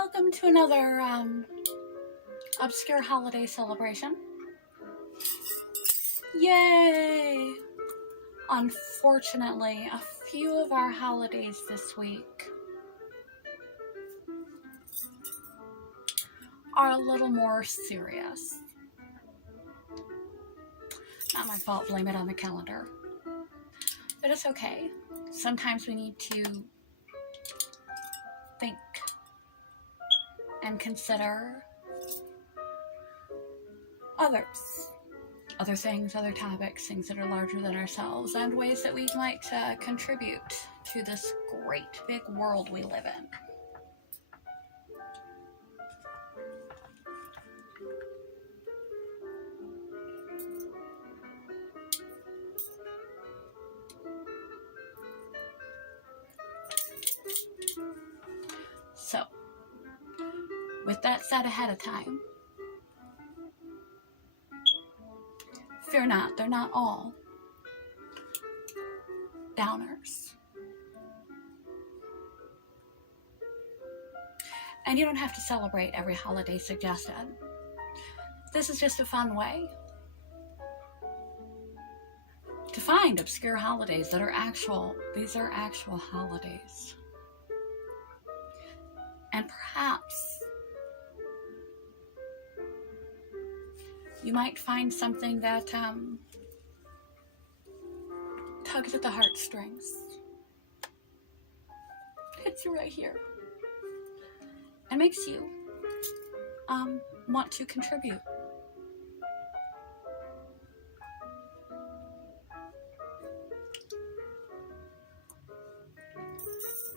welcome to another obscure holiday celebration. Yay! Unfortunately, a few of our holidays this week are a little more serious. Not my fault, blame it on the calendar. But it's okay. Sometimes we need to think and consider other things, other topics, things that are larger than ourselves, and ways that we might contribute to this great big world we live in. So, with that said ahead of time, fear not, they're not all downers. And you don't have to celebrate every holiday suggested. This is just a fun way to find obscure holidays that are these are actual holidays. And perhaps you might find something that tugs at the heartstrings. Hits you right here. And makes you want to contribute.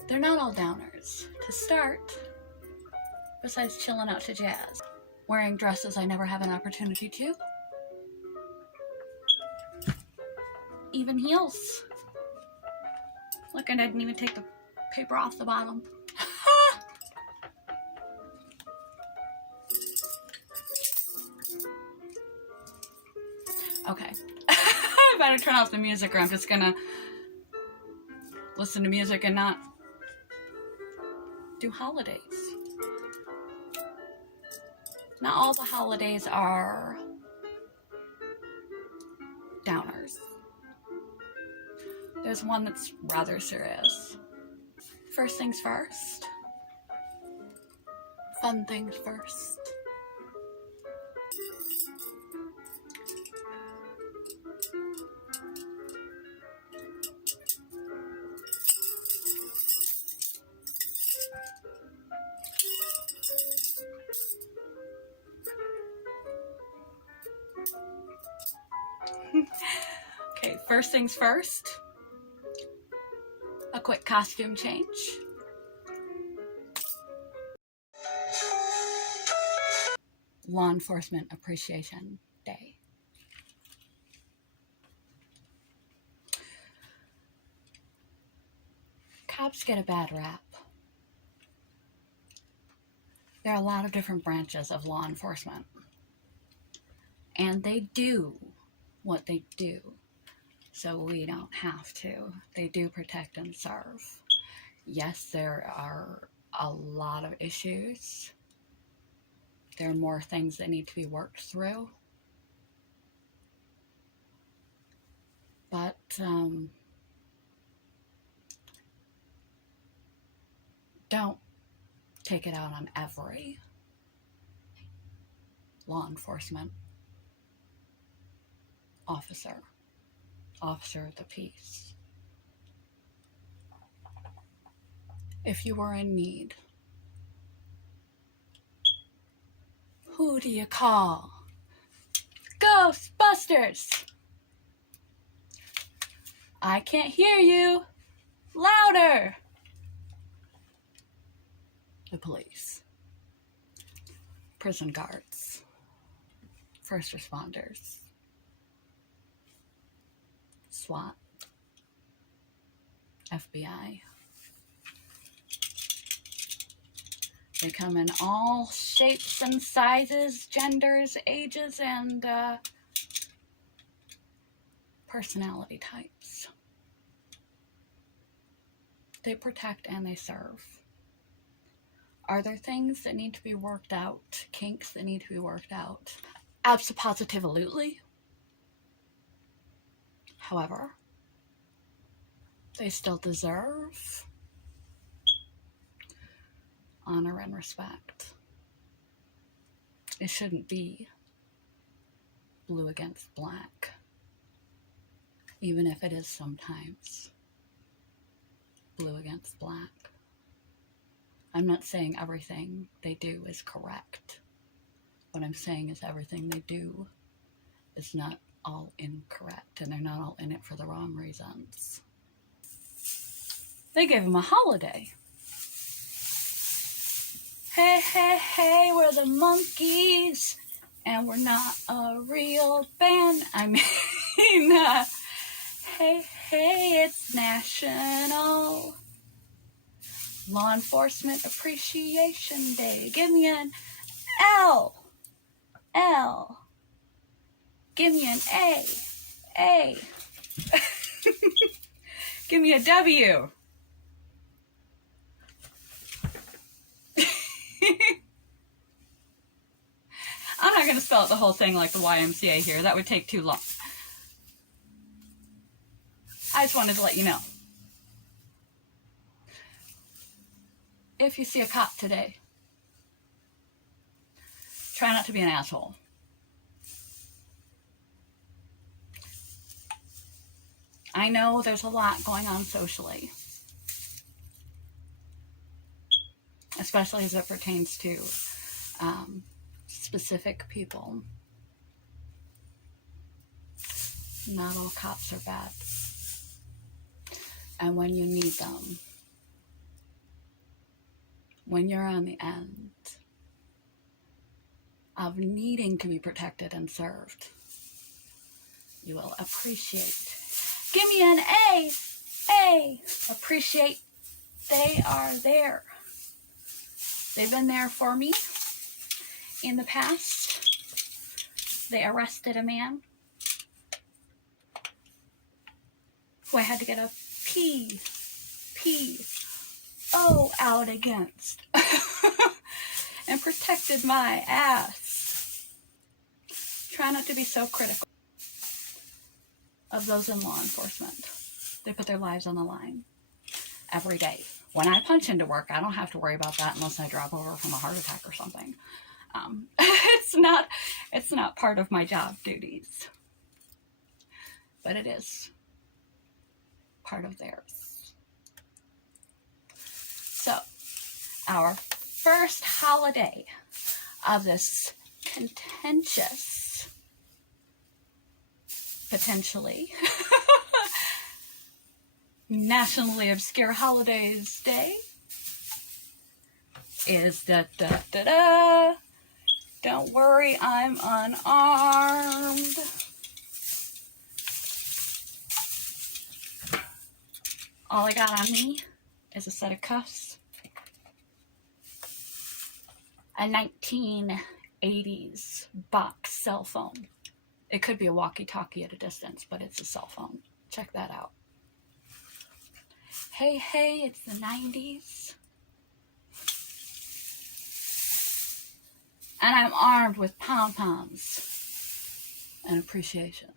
They're not all downers. To start, besides chilling out to jazz, wearing dresses I never have an opportunity to, even heels. Look, I didn't even take the paper off the bottom. Okay. I better turn off the music or I'm just gonna listen to music and not do holidays. Not all the holidays are downers. There's one that's rather serious. First things first. Fun things first. Okay, first things first. A quick costume change. Law Enforcement Appreciation Day. Cops get a bad rap. There are a lot of different branches of law enforcement. And they do what they do, so we don't have to. They do protect and serve. Yes, there are a lot of issues. There are more things that need to be worked through. But don't take it out on every law enforcement officer of the peace. If you were in need, who do you call? Ghostbusters! I can't hear you. Louder! The police. Prison guards. First responders. SWAT, FBI. They come in all shapes and sizes, genders, ages, and personality types. They protect and they serve. Are there things that need to be worked out? Kinks that need to be worked out? Absolutely. However, they still deserve honor and respect. It shouldn't be blue against black, even if it is sometimes blue against black. I'm not saying everything they do is correct. What I'm saying is everything they do is not all incorrect, and they're not all in it for the wrong reasons. They gave him a holiday. Hey, hey, hey, we're the Monkeys, and we're not a real band. I mean, hey, hey, it's National Law Enforcement Appreciation Day. Give me an L. Give me an A. Give me a W. I'm not going to spell out the whole thing like the YMCA here. That would take too long. I just wanted to let you know. If you see a cop today, try not to be an asshole. I know there's a lot going on socially, especially as it pertains to specific people. Not all cops are bad. And when you need them, when you're on the end of needing to be protected and served, you will appreciate. Give me an A. Appreciate. They are there. They've been there for me in the past. They arrested a man who I had to get a P.O. out against and protected my ass. Try not to be so critical of those in law enforcement. They put their lives on the line every day. When I punch into work, I don't have to worry about that unless I drop over from a heart attack or something. It's not part of my job duties, but it is part of theirs. So, our first holiday of this contentious, potentially, nationally obscure holidays day is don't worry, I'm unarmed. All I got on me is a set of cuffs, a 1980s box cell phone. It could be a walkie-talkie at a distance, but it's a cell phone. Check that out. Hey, hey, it's the 90s. And I'm armed with pom-poms and appreciation.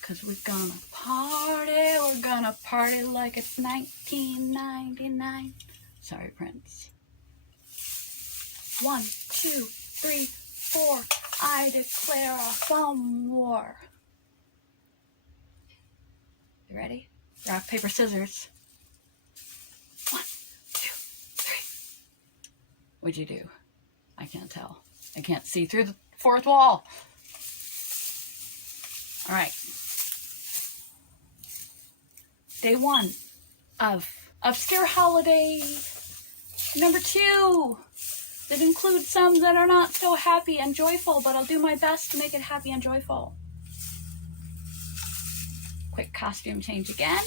Because we're gonna party like it's 1999. Sorry, Prince. 1, 2, 3, 4, I declare a foam war. You ready? Rock, paper, scissors. 1, 2, 3. What'd you do? I can't tell. I can't see through the fourth wall. All right. Day 1 of obscure holiday number 2 that includes some that are not so happy and joyful, but I'll do my best to make it happy and joyful. Quick costume change again.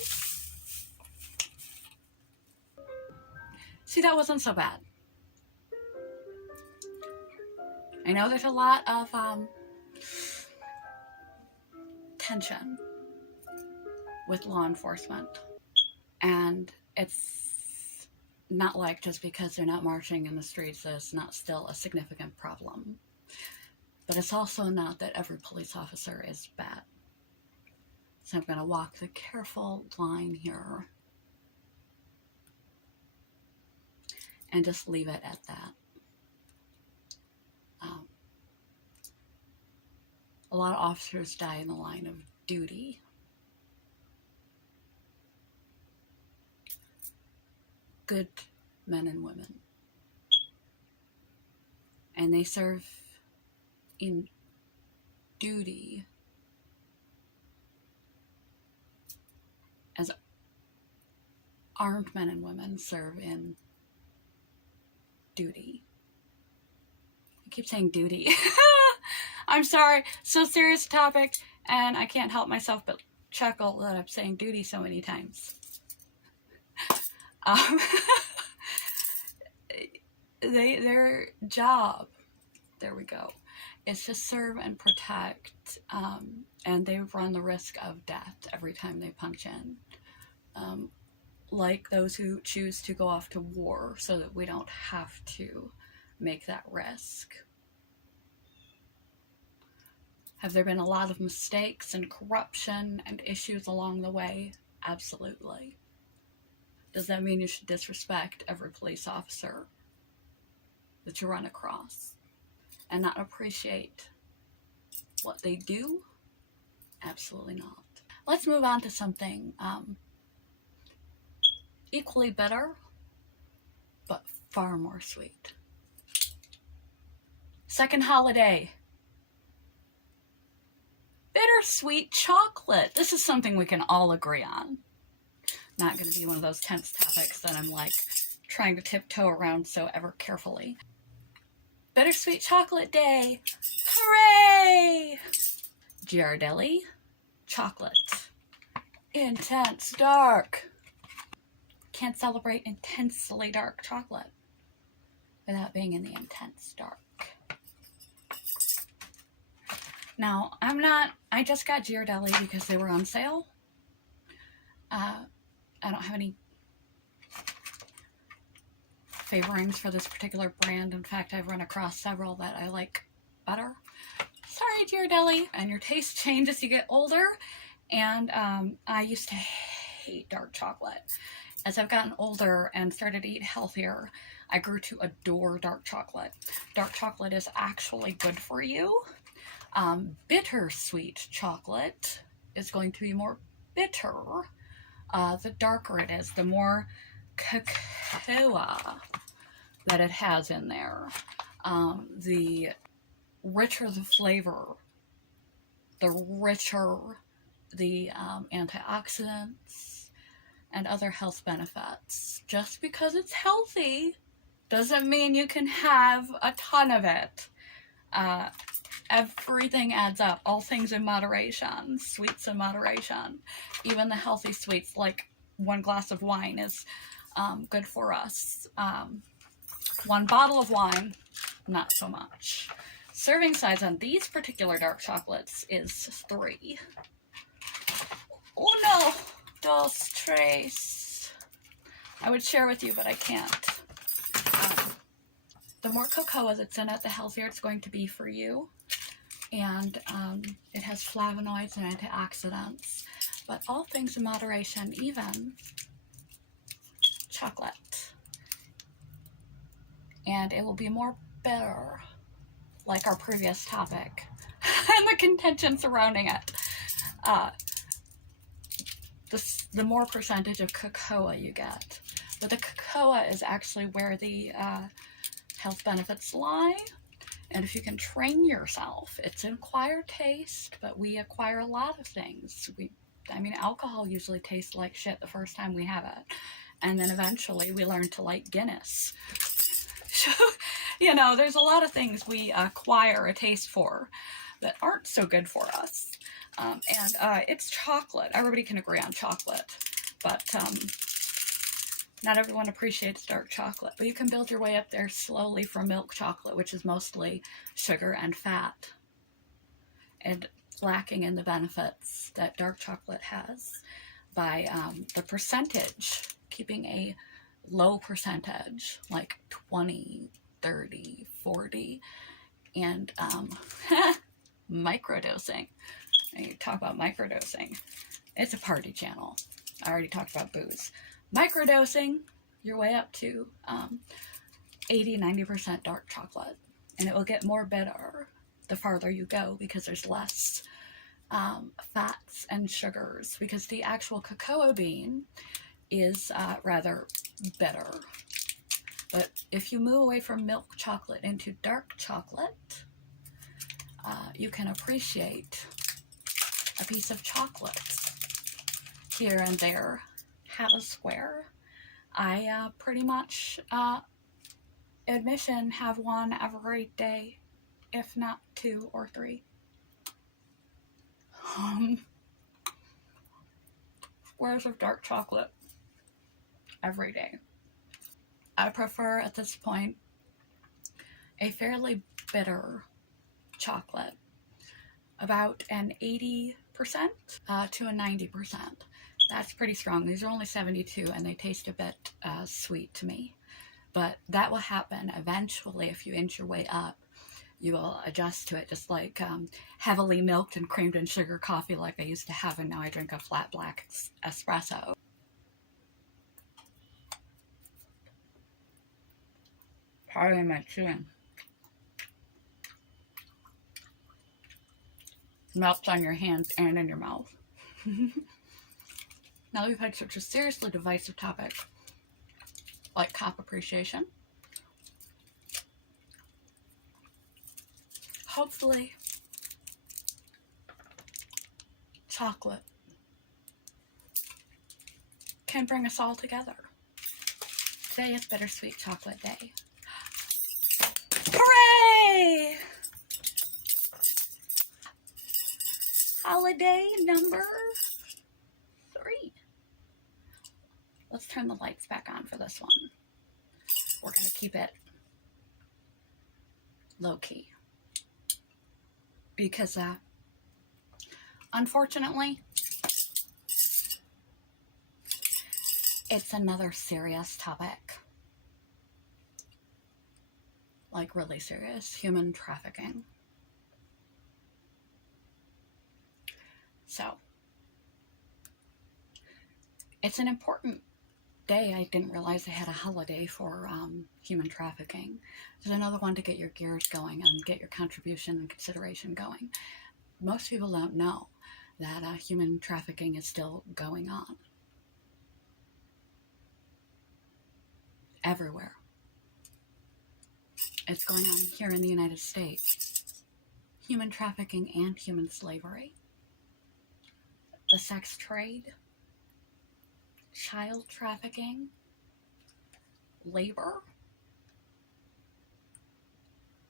See, that wasn't so bad. I know there's a lot of tension with law enforcement, and it's not like just because they're not marching in the streets that it's not still a significant problem. But it's also not that every police officer is bad. So I'm going to walk the careful line here and just leave it at that. A lot of officers die in the line of duty. Good men and women. And they serve in duty as armed men and women serve in duty. I keep saying duty. I'm sorry, so serious topic, and I can't help myself but chuckle that I'm saying duty so many times. Their job, there we go, is to serve and protect, and they run the risk of death every time they punch in. Like those who choose to go off to war so that we don't have to make that risk. Have there been a lot of mistakes and corruption and issues along the way? Absolutely. Does that mean you should disrespect every police officer that you run across and not appreciate what they do? Absolutely not. Let's move on to something equally bitter, but far more sweet. Second holiday. Bittersweet chocolate. This is something we can all agree on. Not going to be one of those tense topics that I'm like trying to tiptoe around so ever carefully. Bittersweet chocolate day. Hooray! Ghirardelli chocolate. Intense dark. Can't celebrate intensely dark chocolate without being in the intense dark. Now, I just got Ghirardelli because they were on sale. I don't have any favorings for this particular brand. In fact, I've run across several that I like better. Sorry, Ghirardelli. And your taste changes as you get older. And I used to hate dark chocolate. As I've gotten older and started to eat healthier, I grew to adore dark chocolate. Dark chocolate is actually good for you. Bittersweet chocolate is going to be more bitter. The darker it is, the more cocoa that it has in there. The richer the flavor, the richer the antioxidants and other health benefits. Just because it's healthy doesn't mean you can have a ton of it. Everything adds up. All things in moderation. Sweets in moderation. Even the healthy sweets, like one glass of wine, is good for us. One bottle of wine, not so much. Serving size on these particular dark chocolates is 3. Oh no! Dos, tres. I would share with you, but I can't. The more cocoa that's in it, the healthier it's going to be for you. And it has flavonoids and antioxidants. But all things in moderation, even chocolate. And it will be more bitter, like our previous topic, and the contention surrounding it. The more percentage of cocoa you get. But the cocoa is actually where the health benefits lie. And if you can train yourself, it's an acquired taste, but we acquire a lot of things. Alcohol usually tastes like shit the first time we have it. And then eventually we learn to like Guinness. So, there's a lot of things we acquire a taste for that aren't so good for us. It's chocolate. Everybody can agree on chocolate. But not everyone appreciates dark chocolate. But you can build your way up there slowly from milk chocolate, which is mostly sugar and fat, and lacking in the benefits that dark chocolate has by the percentage, keeping a low percentage, like 20, 30, 40, and microdosing. You talk about microdosing. It's a party channel. I already talked about booze. Microdosing your way up to 80-90% dark chocolate, and it will get more bitter the farther you go because there's less fats and sugars, because the actual cocoa bean is rather bitter. But if you move away from milk chocolate into dark chocolate, you can appreciate a piece of chocolate here and there. Have a square. I pretty much, admission, have one every day, if not 2 or 3. Squares of dark chocolate every day. I prefer, at this point, a fairly bitter chocolate, about an 80% to a 90%. That's pretty strong. These are only 72 and they taste a bit sweet to me. But that will happen eventually. If you inch your way up, you will adjust to it, just like heavily milked and creamed in sugar coffee like I used to have, and now I drink a flat black espresso. Pardon my chewing. Melts on your hands and in your mouth. Now we've had such a seriously divisive topic like cop appreciation. Hopefully, chocolate can bring us all together. Today is Bittersweet Chocolate Day. Hooray! Holiday number 3. Let's turn the lights back on for this one. We're going to keep it low-key. Because, unfortunately, it's another serious topic. Like, really serious. Human trafficking. So, it's an important day. I didn't realize they had a holiday for human trafficking. There's another one to get your gears going and get your contribution and consideration going. Most people don't know that human trafficking is still going on. Everywhere. It's going on here in the United States. Human trafficking and human slavery. The sex trade. Child trafficking. Labor.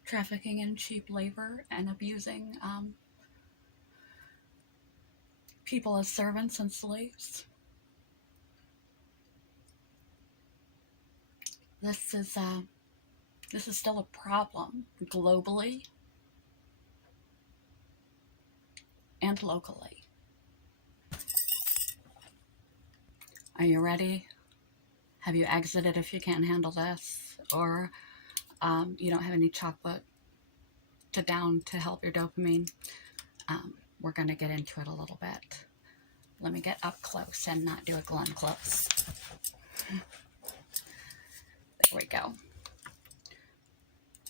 Trafficking in cheap labor and abusing people as servants and slaves. This is still a problem globally and locally. Are you ready? Have you exited if you can't handle this? Or you don't have any chocolate to down to help your dopamine? We're going to get into it a little bit. Let me get up close and not do a Glenn close. There we go.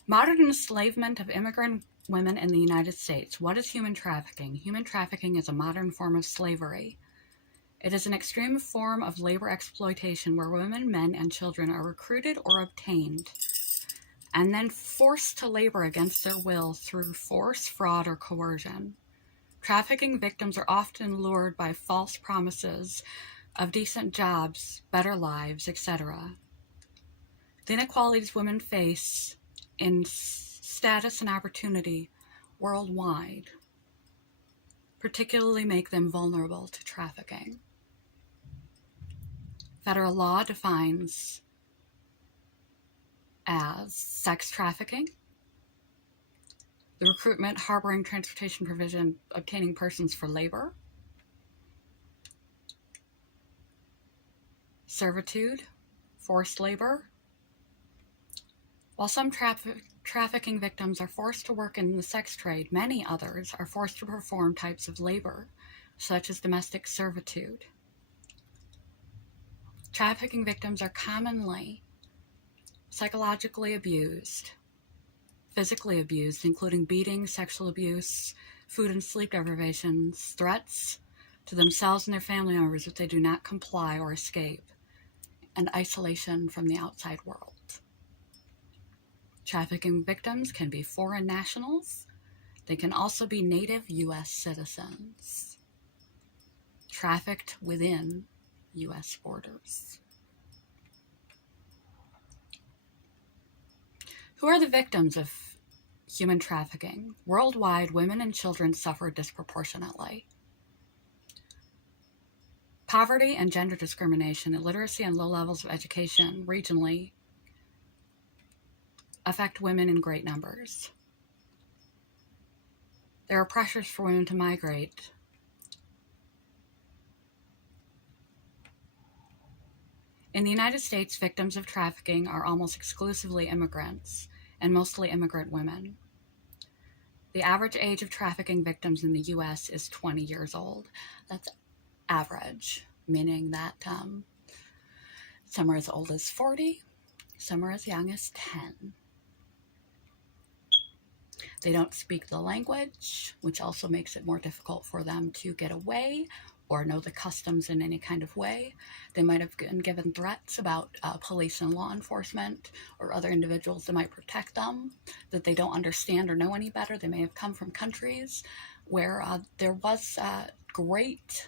Modern enslavement of immigrant women in the United States. What is human trafficking? Human trafficking is a modern form of slavery. It is an extreme form of labor exploitation where women, men, and children are recruited or obtained and then forced to labor against their will through force, fraud, or coercion. Trafficking victims are often lured by false promises of decent jobs, better lives, etc. The inequalities women face in status and opportunity worldwide particularly make them vulnerable to trafficking. Federal law defines as sex trafficking, the recruitment, harboring, transportation, provision, obtaining persons for labor, servitude, Forced labor. While some trafficking victims are forced to work in the sex trade, many others are forced to perform types of labor, such as domestic servitude. Trafficking victims are commonly psychologically abused, physically abused, including beating, sexual abuse, food and sleep deprivations, threats to themselves and their family members if they do not comply or escape, and isolation from the outside world. Trafficking victims can be foreign nationals. They can also be native U.S. citizens, trafficked within U.S. borders. Who are the victims of human trafficking? Worldwide, women and children suffer disproportionately. Poverty and gender discrimination, illiteracy, and low levels of education regionally affect women in great numbers. There are pressures for women to migrate. In the United States, victims of trafficking are almost exclusively immigrants, and mostly immigrant women. The average age of trafficking victims in the U.S. is 20 years old. That's average, meaning that some are as old as 40, some are as young as 10. They don't speak the language, which also makes it more difficult for them to get away or know the customs in any kind of way. They might have been given threats about police and law enforcement or other individuals that might protect them, that they don't understand or know any better. They may have come from countries where there was great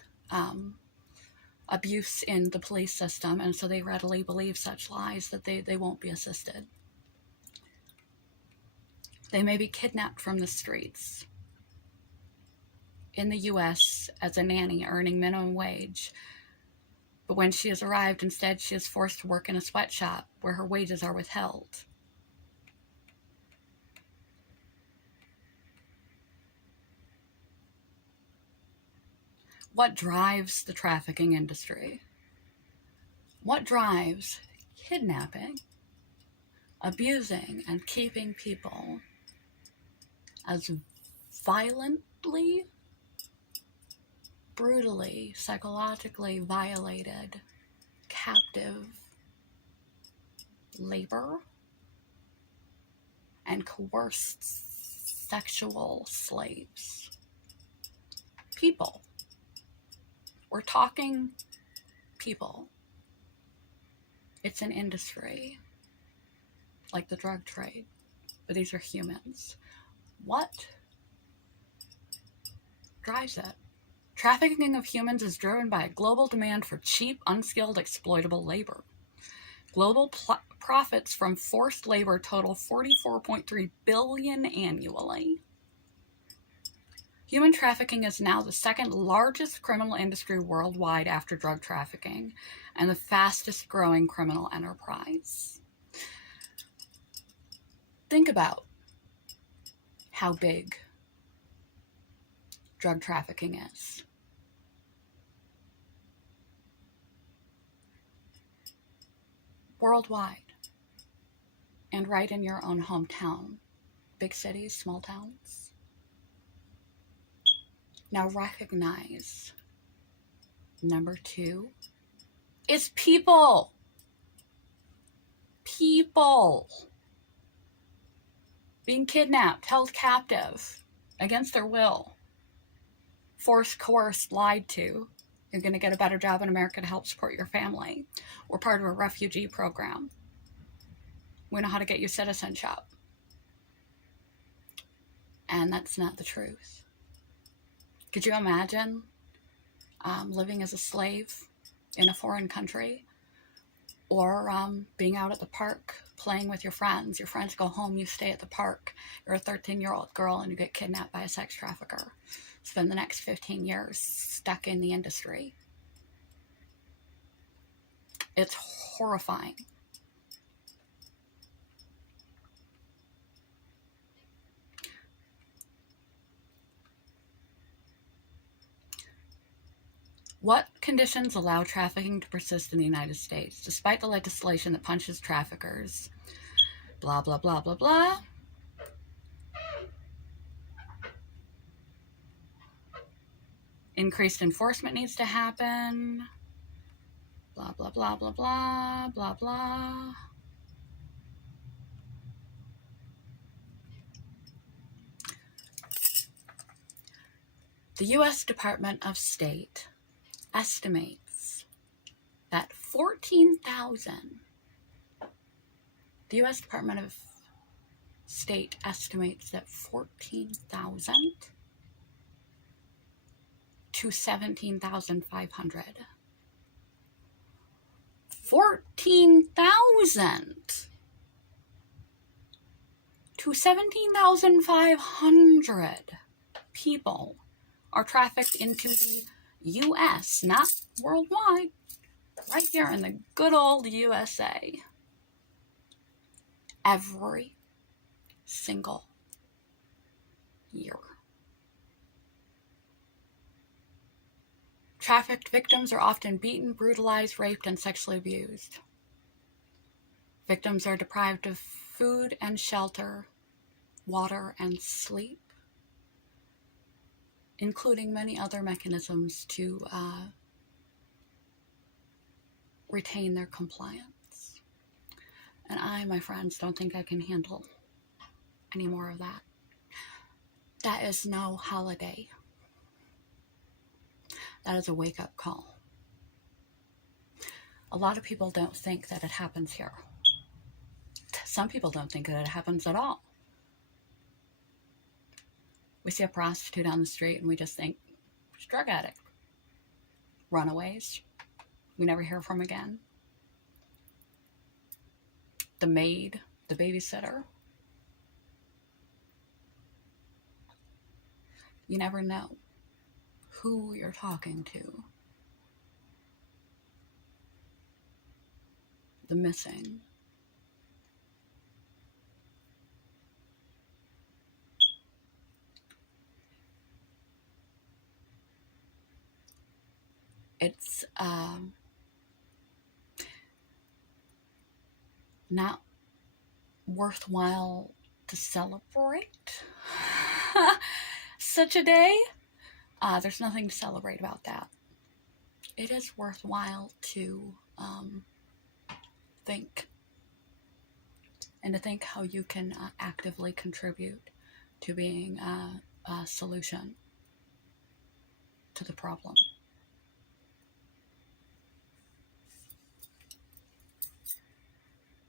abuse in the police system, and so they readily believe such lies that they won't be assisted. They may be kidnapped from the streets. In the U.S., as a nanny earning minimum wage, but when she has arrived, instead she is forced to work in a sweatshop where her wages are withheld. What drives the trafficking industry? What drives kidnapping, abusing, and keeping people as violently, brutally, psychologically violated, captive labor and coerced sexual slaves? People. We're talking people. It's an industry, like the drug trade, but these are humans. What drives it? Trafficking of humans is driven by a global demand for cheap, unskilled, exploitable labor. Global profits from forced labor total $44.3 billion annually. Human trafficking is now the second largest criminal industry worldwide after drug trafficking, and the fastest growing criminal enterprise. Think about how big drug trafficking is. Worldwide, and right in your own hometown, big cities, small towns. Now recognize, number 2 is people. People being kidnapped, held captive against their will, forced, coerced, lied to. You're going to get a better job in America to help support your family. We're part of a refugee program. We know how to get you citizenship. And that's not the truth. Could you imagine living as a slave in a foreign country? Or being out at the park playing with your friends. Your friends go home, you stay at the park. You're a 13-year-old girl and you get kidnapped by a sex trafficker. Spend the next 15 years stuck in the industry. It's horrifying. What conditions allow trafficking to persist in the United States, despite the legislation that punishes traffickers? Blah, blah, blah, blah, blah. Increased enforcement needs to happen. Blah, blah, blah, blah, blah, blah, blah. The U.S. Department of State estimates that 14,000, the U.S. Department of State estimates that 14,000 to 17,500. 14,000 to 17,500 people are trafficked into the U.S., not worldwide, right here in the good old USA, every single year. Trafficked victims are often beaten, brutalized, raped, and sexually abused. Victims are deprived of food and shelter, water and sleep, including many other mechanisms to retain their compliance. And I, my friends, don't think I can handle any more of that. That is no holiday. That is a wake-up call. A lot of people don't think that it happens here. Some people don't think that it happens at all. We see a prostitute on the street and we just think, she's a drug addict. Runaways, we never hear from again. The maid, the babysitter. You never know who you're talking to. The missing. It's not worthwhile to celebrate such a day. There's nothing to celebrate about that. It is worthwhile to think, and to think how you can actively contribute to being a solution to the problem.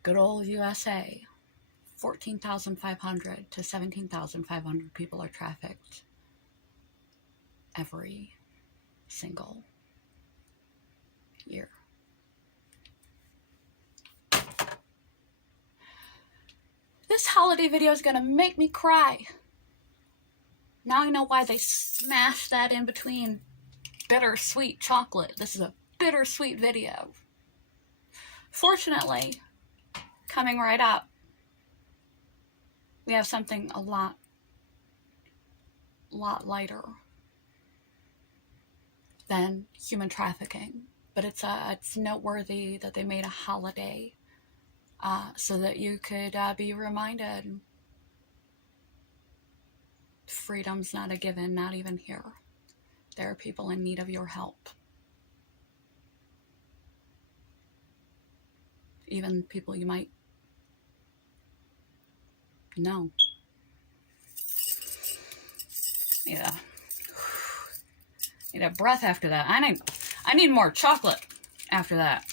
Good old USA, 14,500 to 17,500 people are trafficked every single year. This holiday video is gonna make me cry. Now I know why they smashed that in between Bittersweet Chocolate. This is a bittersweet video. Fortunately, coming right up, we have something a lot lighter than human trafficking. But it's noteworthy that they made a holiday so that you could be reminded freedom's not a given, not even here. There are people in need of your help. Even people you might know. Need a breath after that. I need more chocolate after that.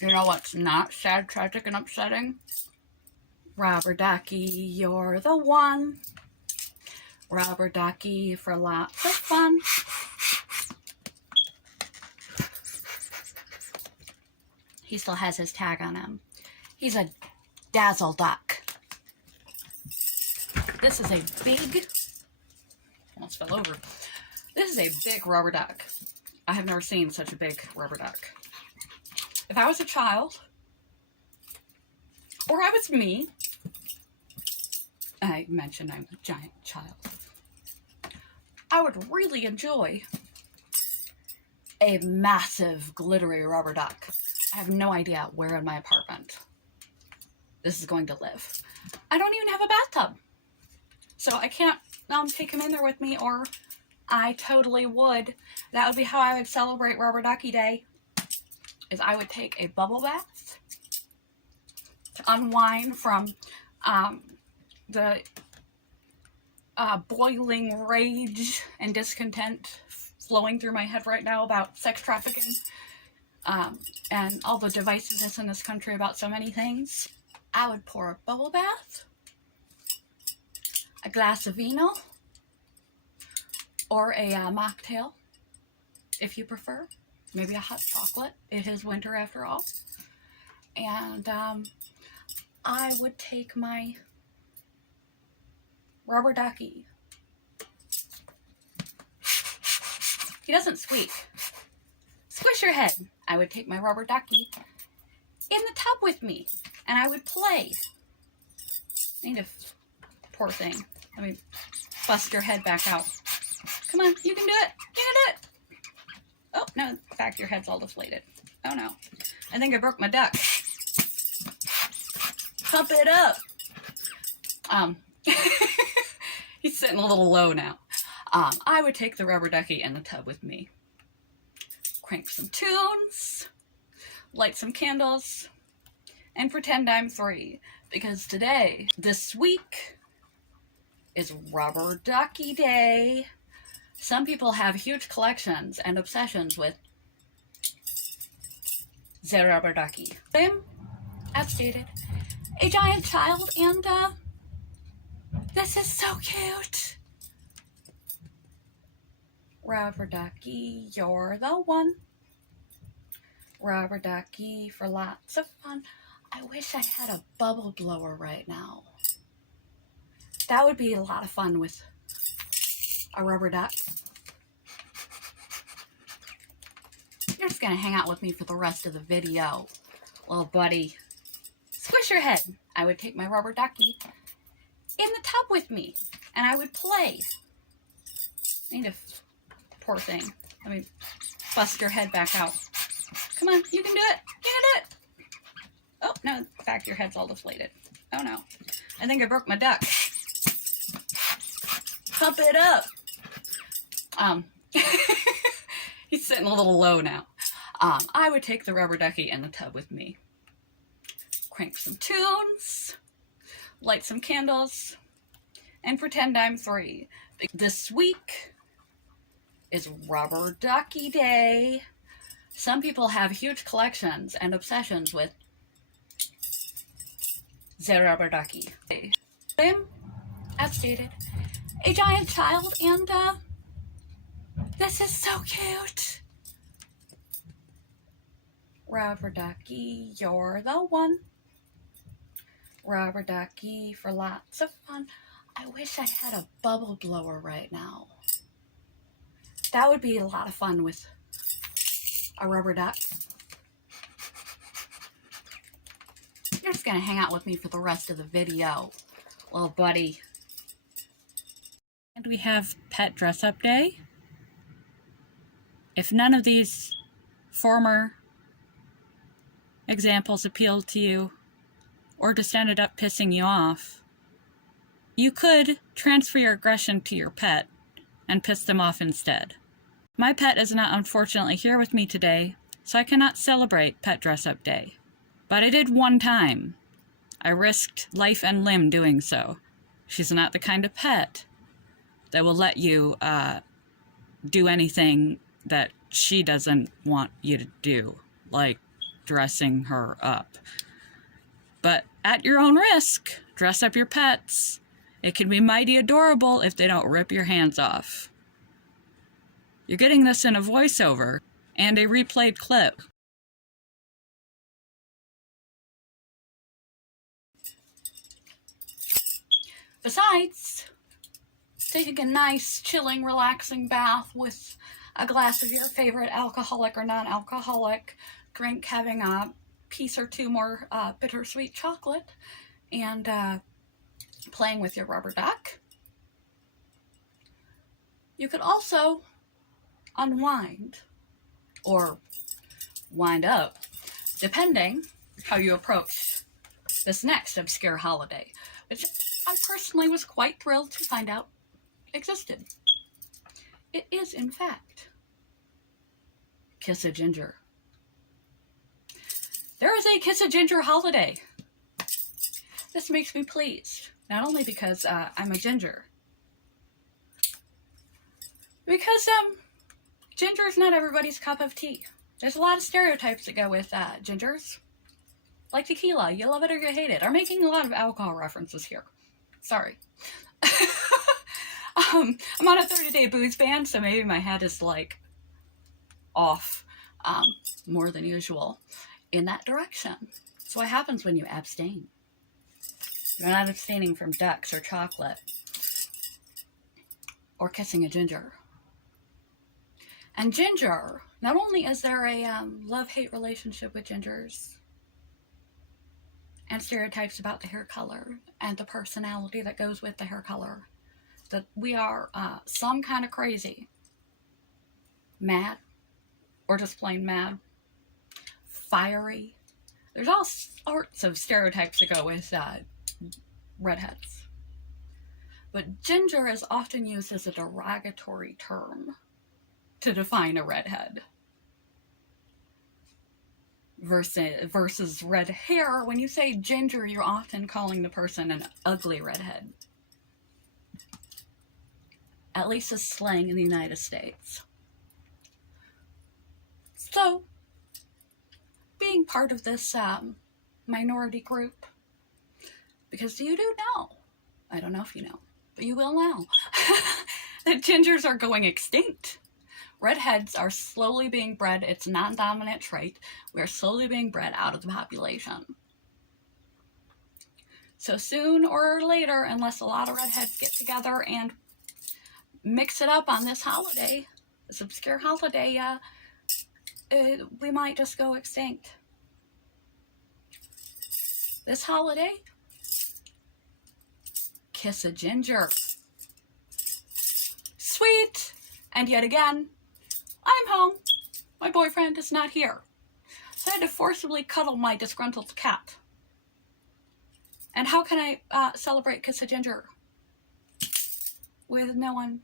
You know what's not sad, tragic, and upsetting? Robert Ducky, you're the one. Robert Ducky for lots of fun. He still has his tag on him. He's a dazzle duck. This is a big, almost fell over. This is a big rubber duck. I have never seen such a big rubber duck. If I was a child or I was me. I mentioned I'm a giant child. I would really enjoy a massive glittery rubber duck. I have no idea where in my apartment this is going to live. I don't even have a bathtub, so I can't take him in there with me, or I totally would. That would be how I would celebrate Rubber Ducky Day, is I would take a bubble bath to unwind from the boiling rage and discontent flowing through my head right now about sex trafficking and all the divisiveness in this country about so many things. I would pour a bubble bath, a glass of vino, or a mocktail, if you prefer. Maybe a hot chocolate. It is winter after all. And I would take my rubber ducky. He doesn't squeak. Squish your head. I would take my rubber ducky in the tub with me, and I would play. I need a poor thing. Let me bust your head back out. Come on, you can do it. You can do it. Oh, no, in fact, your head's all deflated. Oh, no. I think I broke my duck. Pump it up. He's sitting a little low now. I would take the rubber ducky in the tub with me. Crank some tunes, light some candles, and pretend I'm 3. Because today, this week, is Rubber Ducky Day. Some people have huge collections and obsessions with the rubber ducky. I'm, as stated, a giant child, and this is so cute. Rubber ducky, you're the one. Rubber ducky for lots of fun. I wish I had a bubble blower right now. That would be a lot of fun with a rubber duck. You're just gonna hang out with me for the rest of the video, little buddy. Squish your head. I would take my rubber ducky in the tub with me, and I would play. I need a poor thing. Let me bust your head back out. Come on, you can do it. You can do it. Oh, no, in fact, your head's all deflated. Oh, no. I think I broke my duck. Pump it up. He's sitting a little low now. I would take the rubber ducky in the tub with me. Crank some tunes, light some candles, and pretend I'm 3. This week is Rubber Ducky Day. Some people have huge collections and obsessions with the rubber ducky. I'm, as stated, a giant child, and this is so cute. Rubber ducky, you're the one. Rubber ducky for lots of fun. I wish I had a bubble blower right now. That would be a lot of fun with a rubber duck. You're just gonna hang out with me for the rest of the video, little buddy. And we have Pet Dress-Up Day. If none of these former examples appealed to you, or just ended up pissing you off, you could transfer your aggression to your pet and piss them off instead. My pet is not unfortunately here with me today, so I cannot celebrate Pet Dress-Up Day. But I did one time. I risked life and limb doing so. She's not the kind of pet that will let you do anything that she doesn't want you to do, like dressing her up. But at your own risk, dress up your pets. It can be mighty adorable if they don't rip your hands off. You're getting this in a voiceover and a replayed clip. Besides, taking a nice, chilling, relaxing bath with a glass of your favorite alcoholic or non-alcoholic drink, having a piece or two more bittersweet chocolate and playing with your rubber duck. You could also unwind or wind up, depending how you approach this next obscure holiday, which I personally was quite thrilled to find out existed. It is, in fact, Kiss a Ginger. There is a Kiss a Ginger holiday. This makes me pleased, not only because I'm a ginger, because ginger is not everybody's cup of tea. There's a lot of stereotypes that go with gingers. Like tequila, you love it or you hate it. I'm making a lot of alcohol references here. Sorry. I'm on a 30-day booze ban, so maybe my head is like off more than usual in that direction. It's what happens when you abstain. You're not abstaining from ducks or chocolate or kissing a ginger. And ginger, not only is there a love-hate relationship with gingers and stereotypes about the hair color and the personality that goes with the hair color, that we are some kind of crazy, mad, or just plain mad, fiery. There's all sorts of stereotypes that go with redheads. But ginger is often used as a derogatory term to define a redhead. Versus red hair, when you say ginger, you're often calling the person an ugly redhead. At least as slang in the United States. So, being part of this minority group, because you do know, I don't know if you know, but you will know, that gingers are going extinct. Redheads are slowly being bred. It's a non-dominant trait. We are slowly being bred out of the population. So soon or later, unless a lot of redheads get together and mix it up on this holiday, this obscure holiday, we might just go extinct. This holiday, kiss a ginger. Sweet! And yet again, I'm home. My boyfriend is not here. So I had to forcibly cuddle my disgruntled cat. And how can I celebrate Kiss a Ginger with no one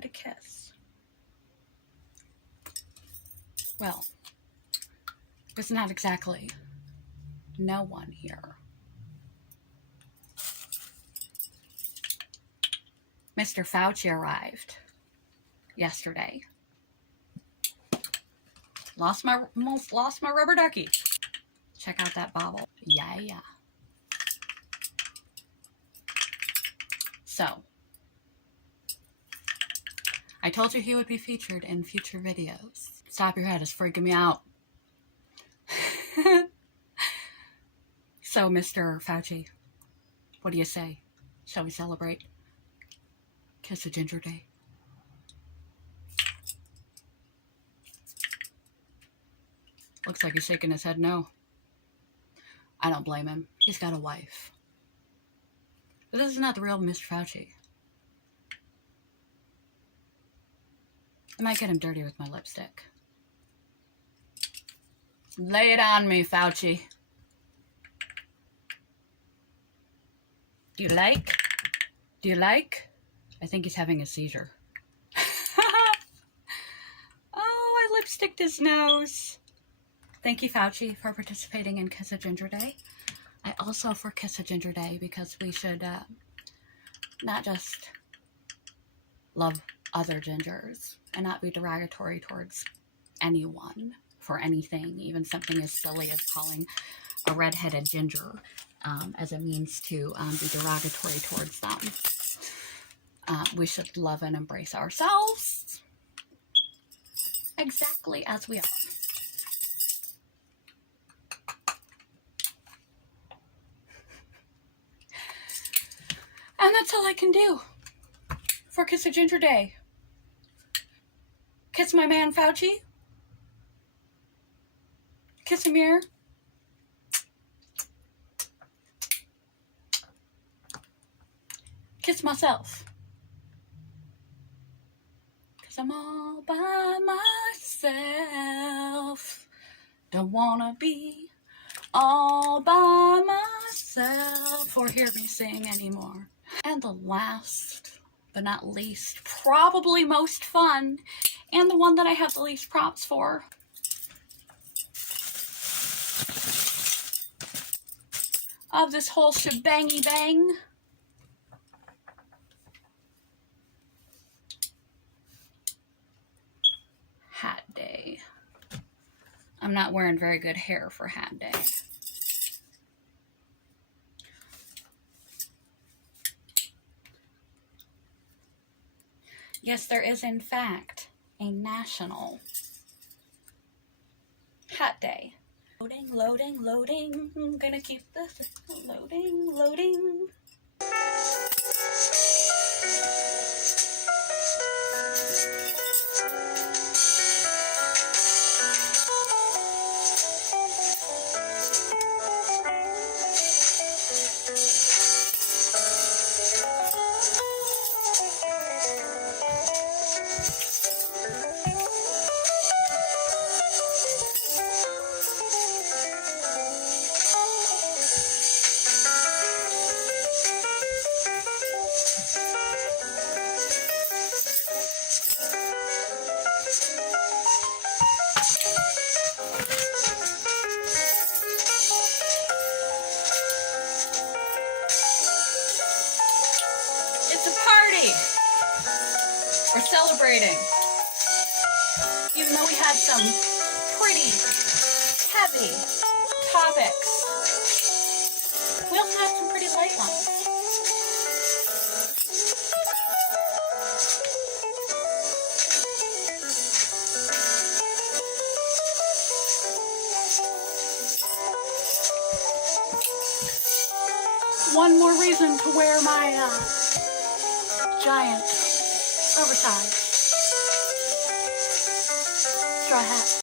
to kiss? Well, there's not exactly no one here. Mr. Fauci arrived yesterday. Almost lost my rubber ducky. Check out that bobble. Yeah. So, I told you he would be featured in future videos. Stop your head, it's freaking me out. So, Mr. Fauci, what do you say? Shall we celebrate Kiss a Ginger Day? Looks like he's shaking his head no. I don't blame him. He's got a wife. But this is not the real Mr. Fauci. I might get him dirty with my lipstick. Lay it on me, Fauci. Do you like? I think he's having a seizure. Oh, I lipsticked his nose. Thank you, Fauci, for participating in Kiss a Ginger Day. I also for Kiss a Ginger Day because we should not just love other gingers and not be derogatory towards anyone for anything, even something as silly as calling a redheaded ginger as a means to be derogatory towards them. We should love and embrace ourselves exactly as we are. And that's all I can do for Kiss a Ginger Day. Kiss my man Fauci. Kiss a mirror. Kiss myself. 'Cause I'm all by myself. Don't wanna be all by myself or hear me sing anymore. And the last but not least, probably most fun, and the one that I have the least props for, of this whole shebangy bang, Hat Day. I'm not wearing very good hair for Hat Day. Yes, there is in fact a national Hat Day. Loading, loading, loading. I'm gonna keep this loading, loading. We're celebrating. Even though we had some pretty heavy topics, we also had some pretty light ones. One more reason to wear my giant oversized straw hat.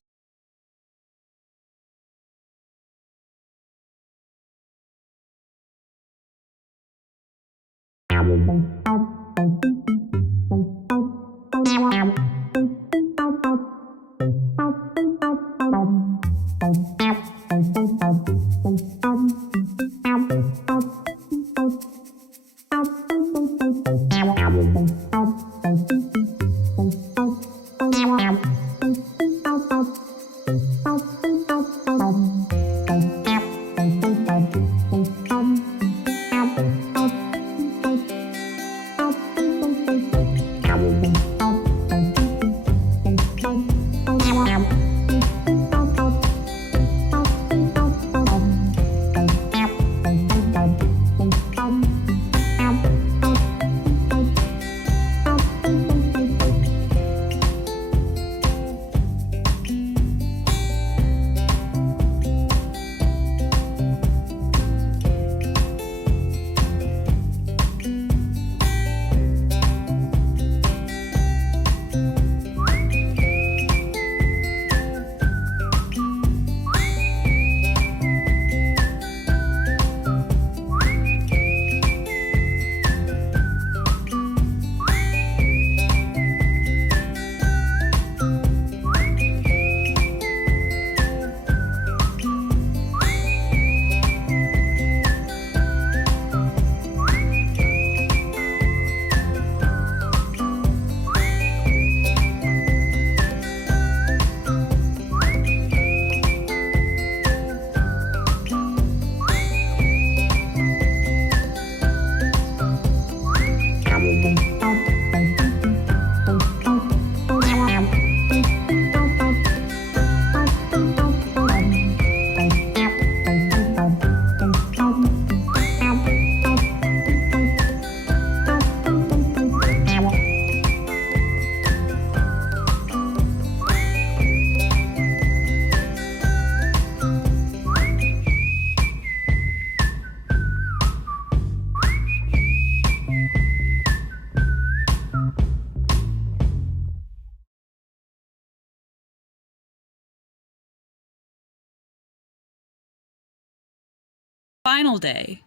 final day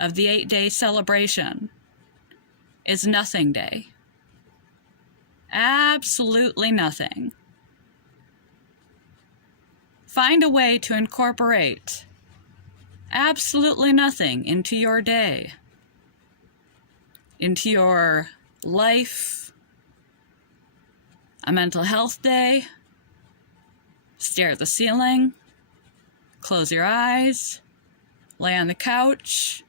of the 8-day celebration is nothing day. Absolutely nothing. Find a way to incorporate absolutely nothing into your day, into your life. A mental health day. Stare at the ceiling. Close your eyes. Lay on the couch.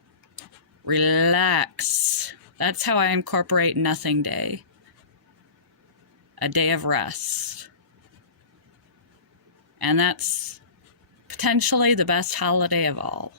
Relax. That's how I incorporate nothing day. A day of rest. And that's potentially the best holiday of all.